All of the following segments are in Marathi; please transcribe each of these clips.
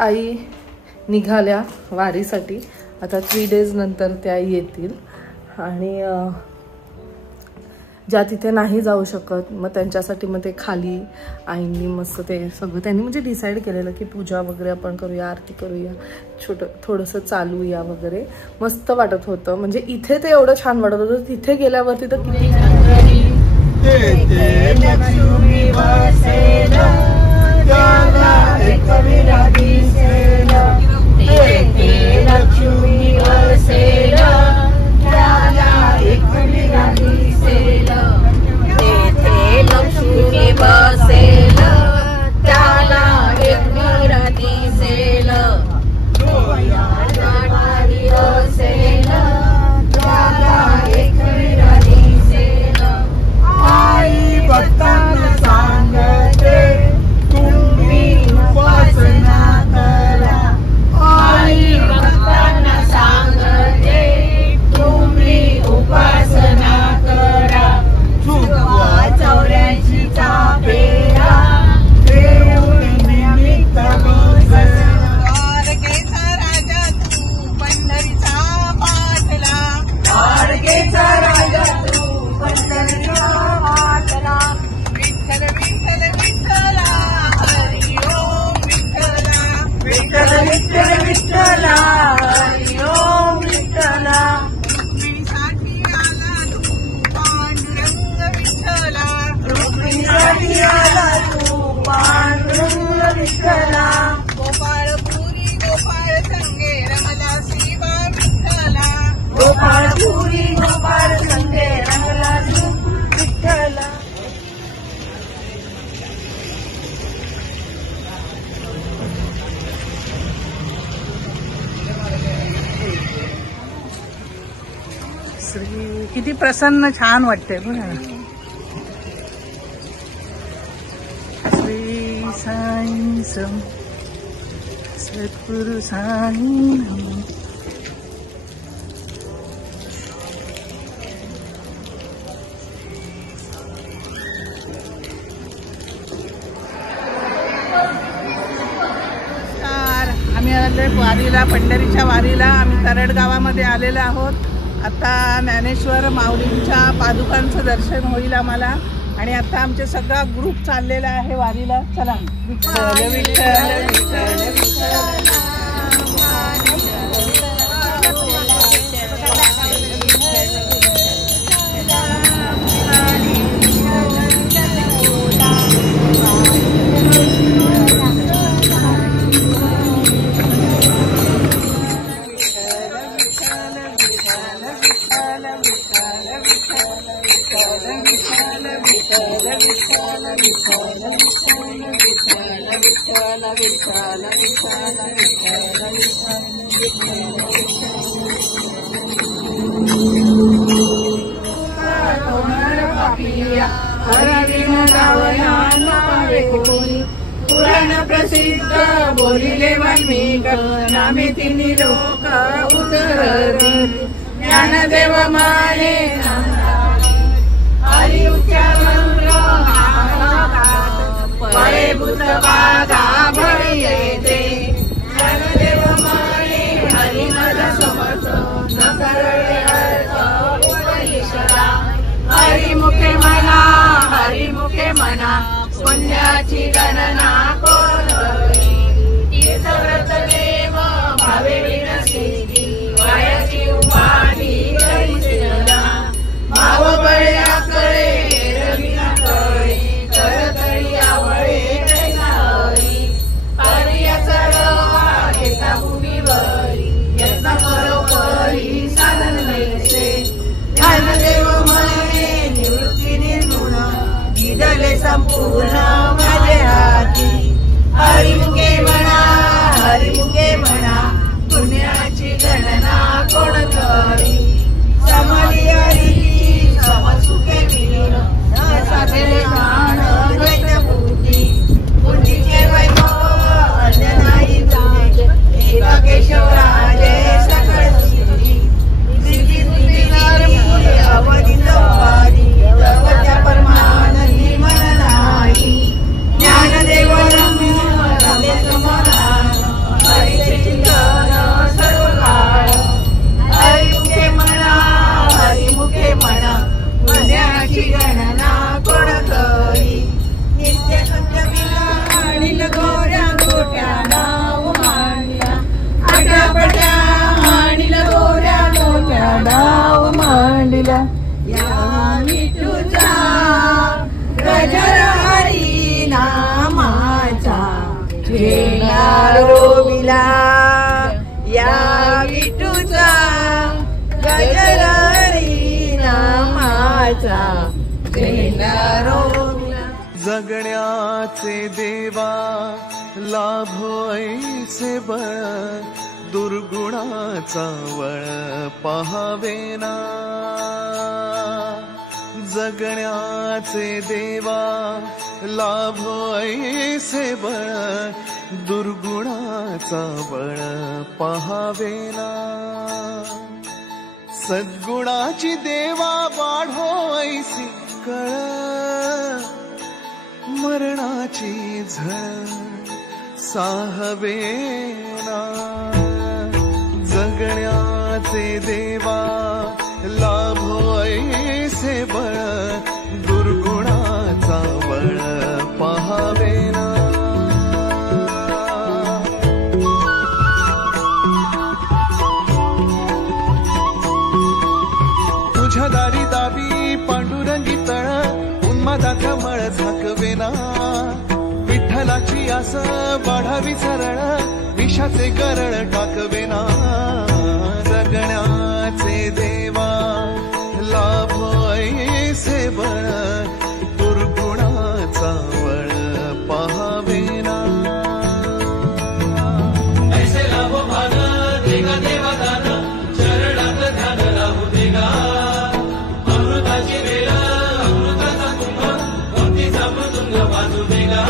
आई निघाल्या वारीसाठी. आता 3 डेज नंतर त्या येतील आणि ज्या तिथे नाही जाऊ शकत मग त्यांच्यासाठी मग ते खाली आईंनी मस्त ते सगळं त्यांनी म्हणजे डिसाईड केलेलं की पूजा वगैरे आपण करूया, आरती करूया, थोडंसं चालूया वगैरे. मस्त वाटत होतं. म्हणजे इथे ते एवढं छान वाटत होतं, तिथे गेल्यावरती तर किती किती प्रसन्न छान वाटते बघा. श्री साई सद्गुरु साई. आम्ही आले वारीला, पंढरीच्या वारीला. आम्ही तरड गावामध्ये आलेलो आहोत. आता ज्ञानेश्वर माऊलींच्या पादुकांचं दर्शन होईल आम्हाला. आणि आता आमचे सगळा ग्रुप चाललेला आहे वारीला. चला. विठ्ठल विठ्ठल विठ्ठल विठ्ठल. पुराण प्रसिद्ध बोलिले वाल्मिक नामे तिन्ही लोक उतरती. ज्ञानदेव माने हरी उच्चार पळे भूत बाधा भरी येते. ज्ञानदेव माने हरी मद समर्थ न करळे अर्थ उपईश्वरा. हरिमुखे म्हणा, हरिमुखे म्हणा, पुण्याची गणना कोण तीर्थव्रत देव भावे विनसिद्धी. वयाची उपाधी कैसिला भाव बळे आकळे रविना कळे. करतळी आवळे कैसा हरी. कार्याचा रवा घेता भूमीवरी. यत्न बरोबरी साधन नैसे. ज्ञानदेव म्हणे निवृत्ती निर्गुण. दिदले संपूर्ण माझे हाती. जगण्याचे देवा लाभो ऐसे बळ दुर्गुणाचा वळ पहावेना जगण्याचे देवा लाभो ऐसे बळ दुर्गुणाचा बळ पहावेना सद्गुणाची देवा वाढो ऐसी कळ मरणाची झळ साहवेना जगण्याचे देवा लाभो ऐसे बळ दुर्गुणाचा बळ पहावेना तुझ्या दारी दावी पांडुरंगी तळ उन्मादाचा मळ झाकवेना विठ्ठलाची आस वाढावी सरळ विषाचे करळ टाकवेना जगण्याचे देवा लाभो ऐसे बळ दुर्गुणाचा बळ पहावेना ऐसे लाभो भान देगा देवा दान चरणात ध्यान लाभू देगा अमृताची वेळ अमृताचा कुंभ भक्तीचा मृदुंग वाजू देगा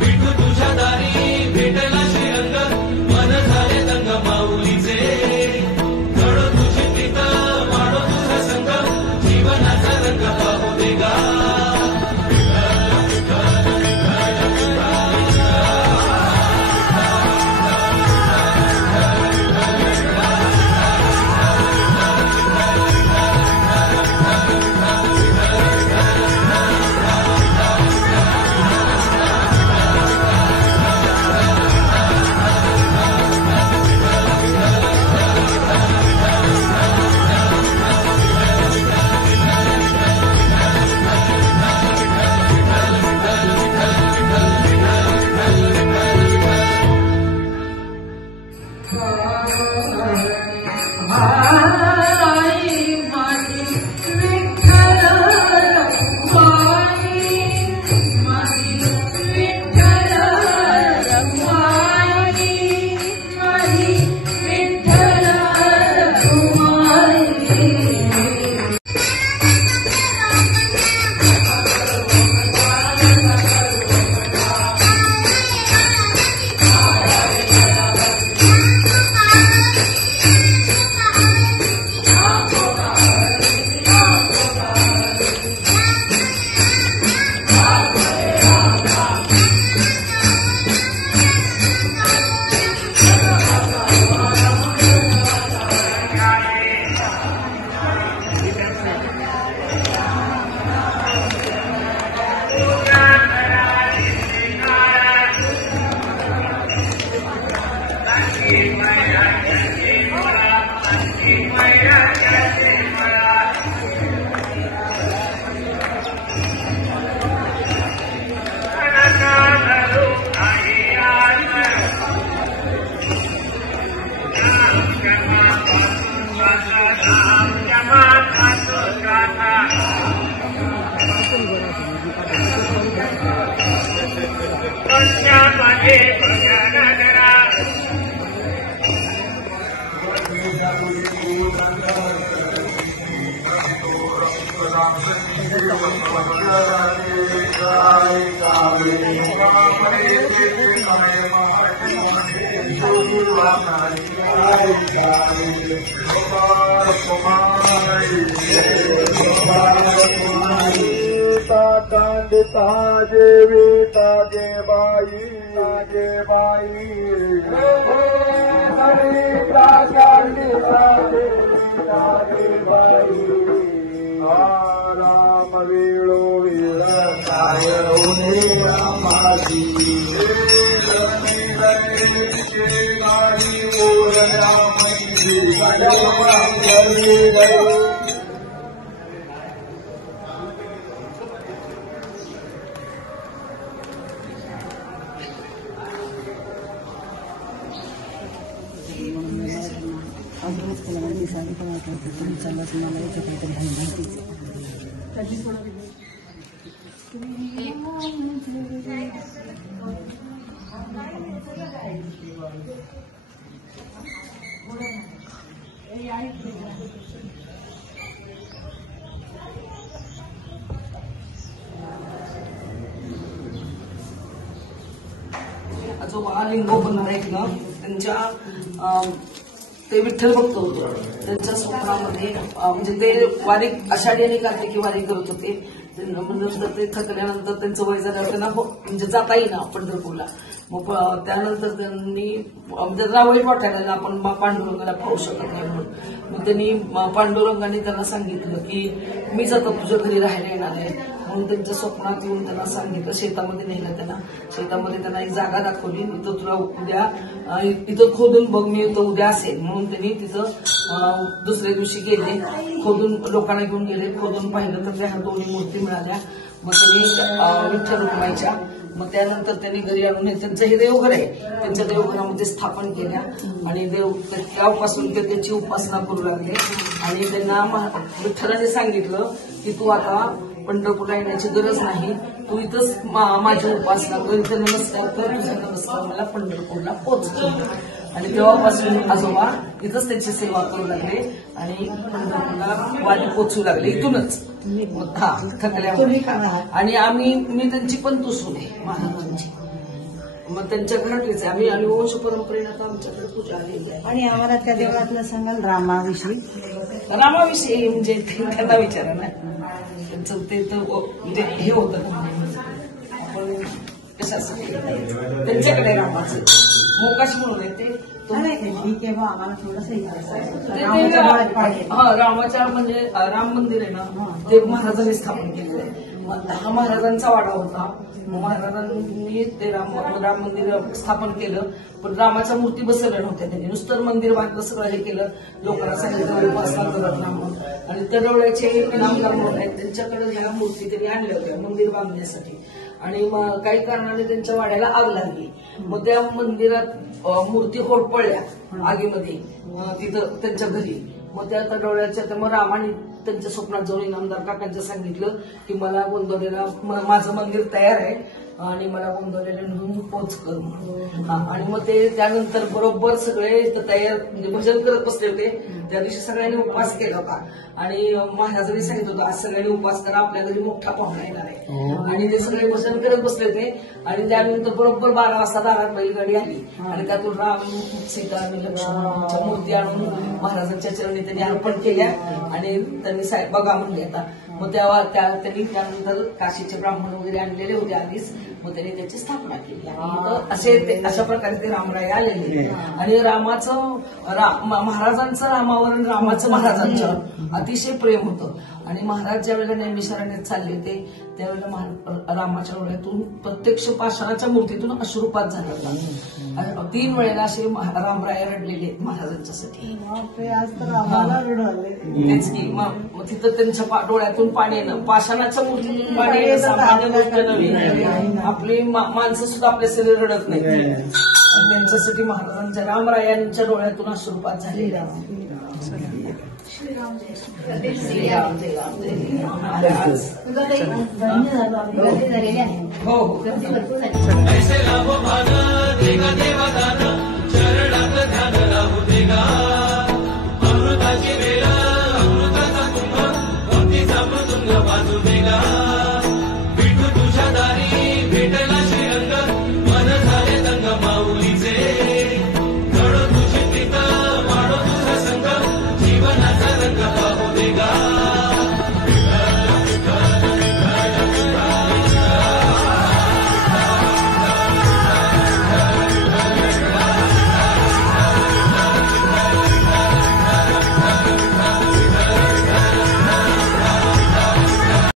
विठू तुझ्या दारी भेटला श्रीरंग मन झाले दंग माऊलीचे घडो तुझी प्रीत वाढो तुझा संग जीवनाचा रंग पाहू देगा तुम्ही आजोबा लिंगोपंत आहेत ना, त्यांच्या ते विठ्ठल भक्त होते. त्यांच्या स्वप्नामध्ये म्हणजे ते वारी आषाढी आणि कार्तिकी वारी करत होते. नंतर ते थकल्यानंतर त्यांचं वय झाल्यावर त्यांना म्हणजे जाता येईना पंढरपूरला. मग त्यानंतर त्यांनी त्यांना वाईट वाटायला आपण पांडुरंगाला पाहू शकत नाही म्हणून मग त्यांनी पांडुरंगाने त्यांना सांगितलं की मी जातो तुझ्या घरी राहायला येणार आहे म्हणून त्यांच्या स्वप्नात येऊन त्यांना सांगितलं. शेतामध्ये नेलं त्यांना. शेतामध्ये त्यांना एक जागा दाखवली. इथं तुला उद्या इथं खोदून बघ, मी इथं उद्या असेल म्हणून त्यांनी तिथं दुसऱ्या दिवशी गेले. खोदून लोकांना घेऊन गेले. खोदून पाहिलं तर त्या दोन्ही मूर्ती मिळाल्या. मग त्यांनी विठ्ठल रुक्माईच्या मग त्यानंतर त्यांनी घरी आणून त्यांचं हे देवघर आहे त्यांच्या देवघरामध्ये स्थापन केल्या आणि तेव्हापासून ते त्याची उपासना करू लागले. आणि त्यांना विठ्ठलाने सांगितलं की तू आता पंढरपूरला येण्याची गरज नाही, तू इथंच माझी उपासना कर, इथं नमस्कार कर, तुझा नमस्कार मला पंढरपूरला पोचतो. आणि तेव्हापासून आजोबा इथंच त्यांची सेवा करू लागले आणि पंढरपूरला वारी पोचू लागले इथूनच. हा थकल्यामुळे. आणि मी त्यांची पण तुसून आहे महाराजांची. मग त्यांच्याकडेच आहे आम्ही वंश परंपरेनं आता आमच्याकडे पूजा आलेली आहे. आणि आम्हाला त्या देवळातलं सांगाल रामाविषयी म्हणजे त्यांना विचारा ना त्यांचं ते तर म्हणजे हे होतं आपण कशासाठी त्यांच्याकडे रामाचं मोकाश म्हणून आहे ते. ठीक आहे, आम्हाला थोडंसं रामाच्या म्हणजे राम मंदिर आहे ना ते महाराजांनी स्थापन केलेलं आहे. हा महाराजांचा वाडा होता. महाराजांनी ते राम मंदिर स्थापन केलं. पण रामाच्या मूर्ती बसवल्या नव्हत्या त्यांनी. नुसतं मंदिर बांधलं, सगळं हे केलं. लोकांना सांगितलं उपासना करत ना म्हणून. आणि तडवळ्याचे इनामदार म्हणून आहेत त्यांच्याकडे ह्या मूर्ती त्यांनी आणल्या होत्या मंदिर बांधण्यासाठी. आणि काही कारणाने त्यांच्या वाड्याला आग लागली. मग त्या मंदिरात मूर्ती होरपळल्या आगीमध्ये तिथं त्यांच्या घरी. मग त्या तडवळ्याच्या मग रामाने त्यांच्या स्वप्नात जाऊन इनामदार काकांच्या सांगितलं की मला गोंदवलेला माझं मंदिर तयार आहे आणि मला गोंदवलेला नेऊन पोच कर म्हणून. आणि मग ते त्यानंतर बरोबर सगळे तयार म्हणजे भजन करत बसले होते. त्या दिवशी सगळ्यांनी उपवास केला होता. आणि महाराजांनी सांगितलं होतं आज सगळ्यांनी उपवास करा, आपल्या घरी मोठा पाहुणा येणार आहे. आणि ते सगळे भजन करत बसले होते. आणि त्यानंतर बरोबर 12 वाजता दारात बैलगाडी आली आणि त्यातून राम सीता आणि लक्ष्मणच्या मूर्ती आणून महाराजांच्या चरणी त्यांनी अर्पण केल्या. आणि त्यांनी साहेब बघा म्हणले आता. मग त्यांनी त्यानंतर काशीचे ब्राह्मण वगैरे आणलेले होते आधीच. मग त्यांनी त्याची स्थापना केली. आणि अशा प्रकारे ते रामराय आलेले. आणि महाराजांचं रामावर आणि रामाचं महाराजांच्यावर अतिशय प्रेम होतं. आणि महाराज ज्या वेळेला नैमिषारण्यात चालले होते त्यावेळेला रामाच्या डोळ्यातून प्रत्यक्ष पाषाणाच्या मूर्तीतून अश्रुपात झाला होता. 3 वेळेला असे रामराय रडलेले महाराजांच्यासाठी. तेच की मग तिथं त्यांच्या डोळ्यातून पाणी येणं, पाषाणाच्या मूर्तीतून पाणी येणं सामान्य गोष्ट नव्हे. आपली माणसं सुद्धा आपल्या शरीर रडत नाही. त्यांच्यासाठी महाराजांच्या रामरायांच्या डोळ्यातून अश्रुपात झालेले. हो. ऐसे लाभो भान देगा देवा दान